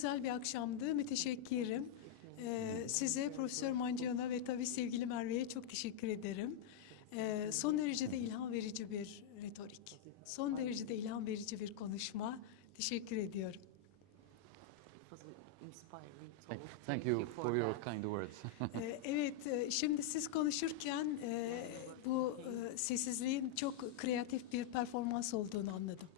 güzel bir akşamdı. Müteşekkirim. Ee, size Profesör Manciana ve tabii sevgili Merve'ye çok teşekkür ederim. Ee, son derecede ilham verici bir retorik. Son derecede ilham verici bir konuşma. Teşekkür ediyorum. Thank, thank you for your kind words. Ee, evet, e, şimdi siz konuşurken e, bu e, sessizliğin çok kreatif bir performans olduğunu anladım.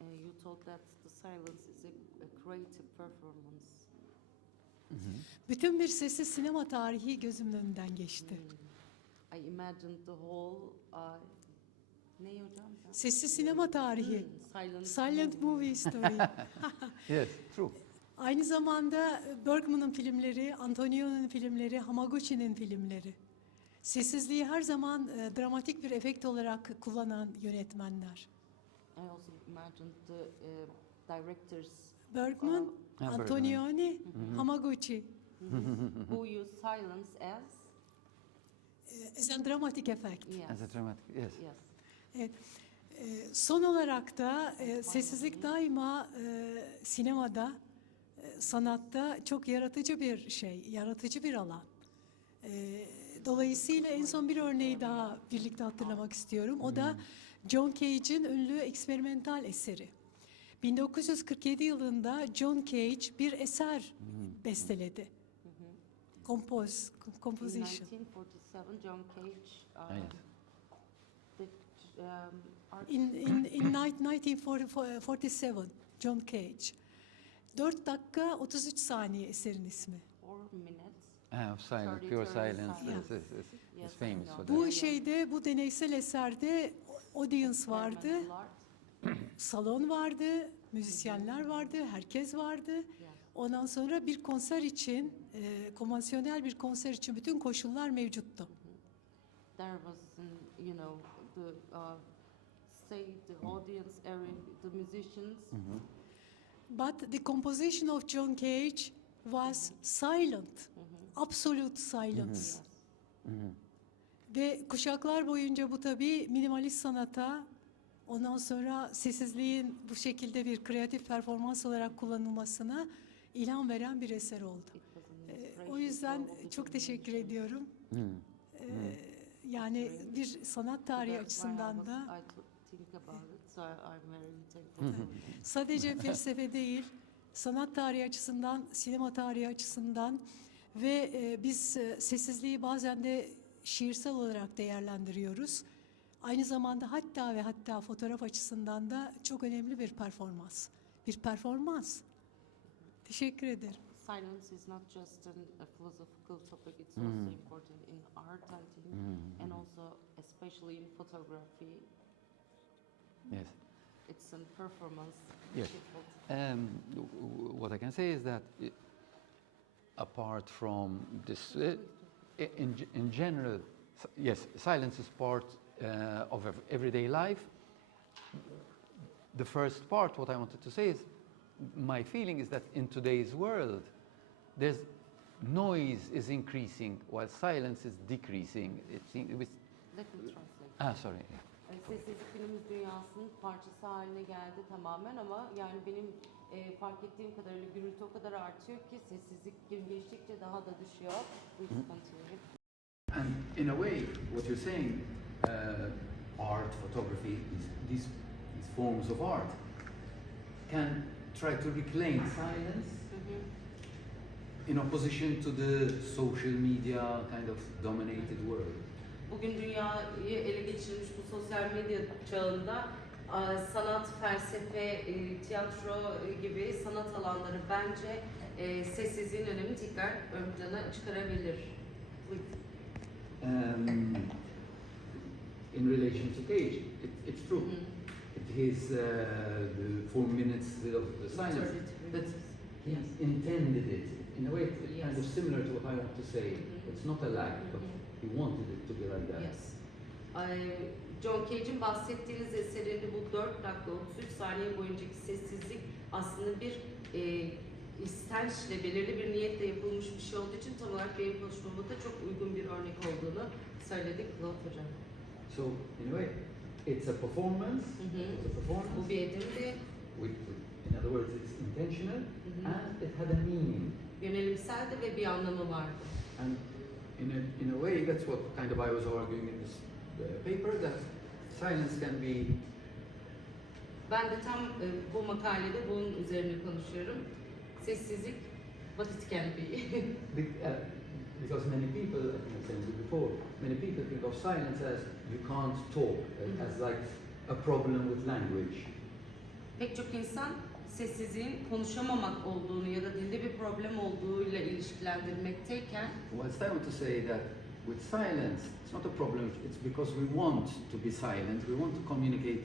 Uh, you told that silence is a, a creative performance. Bütün bir sessiz sinema tarihi gözümün önünden geçti. I imagined the whole uh, ne hocam? Sessiz sinema tarihi. Hmm, silent, Silent movie story. yes, true. Aynı zamanda Bergman'ın filmleri, Antonio'nun filmleri, Hamaguchi'nin filmleri. Sessizliği her zaman e, dramatik bir efekt olarak kullanan yönetmenler. I also imagined the uh, directors Bergman, Bergman. Antonioni, Hamaguchi. who use silence as E, As a dramatic effect. yes, As a dramatic, yes. yes. Evet. E, son olarak da e, sessizlik daima e, sinemada, e, sanatta çok yaratıcı bir şey, yaratıcı bir alan. E, dolayısıyla en son bir örneği daha birlikte hatırlamak istiyorum. O da John Cage'in ünlü eksperimental eseri. 1947 yılında John Cage bir eser besteledi. Compose, composition. 1947, John Cage uh, um, art In, in, in night- 1947, John Cage. 4 dakika 33 saniye eserin ismi. four minutes. Ah, of silence, Thirty, pure silence. silence. Is, is, is, Yes, is famous I for know. that. Bu şeyde, bu deneysel eserde audience vardı, Experimental. Salon vardı, müzisyenler vardı, herkes vardı. Ondan sonra bir konser için, e, konvansiyonel bir konser için bütün koşullar mevcuttu. There was, you know, the uh, say the audience area, the musicians. But the composition of John Cage was silent, absolute silence. Ve kuşaklar boyunca bu tabii minimalist sanata, ondan sonra sessizliğin bu şekilde bir kreatif performans olarak kullanılmasına ilham veren bir eser oldu. Ee, o yüzden çok teşekkür generations. ediyorum. Ee, yani bir sanat tarihi açısından da sadece felsefe değil, sanat tarihi açısından, sinema tarihi açısından ve e, biz e, sessizliği bazen de şiirsel olarak değerlendiriyoruz. Aynı zamanda hatta ve hatta fotoğraf açısından da çok önemli bir performans. Bir performans. Teşekkür ederim. Silence is not just an, a philosophical topic, it's Mm. also important in art, I think, Mm. and also especially in photography. Yes. It's a performance. Yes. Um, what I can say is that i- apart from this, uh, in, in general, yes, silence is part uh, of ev- everyday life. The first part, what I wanted to say is, my feeling is that in today's world, there's noise is increasing while silence is decreasing. It's in, with, Let me translate. ah, sorry. E, Sessizlik günümüz dünyasının parçası haline geldi tamamen ama yani benim e, fark ettiğim kadarıyla gürültü o kadar artıyor ki sessizlik gün geçtikçe daha da düşüyor. Please continue. And in a way, what you're saying, art, photography, these, these, these forms of art, can try to reclaim silence in opposition to the social media kind of dominated world. Bugün dünyayı ele geçirmiş bu sosyal medya çağında e, sanat, felsefe, e, tiyatro e, gibi sanat alanları bence sessizliğin önemini tekrar ön plana çıkarabilir. Please. Um, in relation to Cage, it, it's true. It is uh, the four minutes of the silence that he Yes. intended it in a way it's kind of Yes. similar to what I want to say. Mhm. It's not a lie, but he wanted it to be like that. Yes. Ay, John Cage'in bahsettiğiniz eserinde bu 4 dakika 33 saniye boyuncaki sessizlik aslında bir e, istençle, belirli bir niyetle yapılmış bir şey olduğu için tam olarak benim konuşmama da çok uygun bir örnek olduğunu söyledik Claude Hocam. So in a way, it's a performance. Hı hı. It's a performance Bu bir edimdi with, with In other words, it's intentional Mhm. and it had a meaning. Yönelimseldi ve bir anlamı vardı. And in a, in a way, that's what kind of I was arguing in this uh, paper that silence can be Ben de tam e, bu makalede bunun üzerine konuşuyorum. Sessizlik, what it can be. Uh, because many people, I think I said it before, many people think of silence as you can't talk, uh, as like a problem with language. Pek çok insan sessizliğin konuşamamak olduğunu ya da dilde bir problem olduğuyla ilişkilendirmekteyken Whilst I want to say that with silence, it's not a problem, it's because we want to be silent, we want to communicate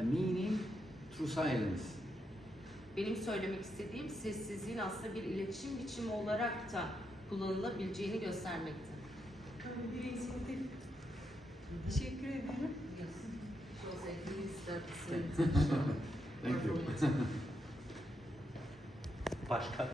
a meaning through silence. Benim söylemek istediğim sessizliğin aslında bir iletişim biçimi olarak da kullanılabileceğini göstermekte. Böyle bir inisiyatif. Teşekkür ederim. Thank you. Başka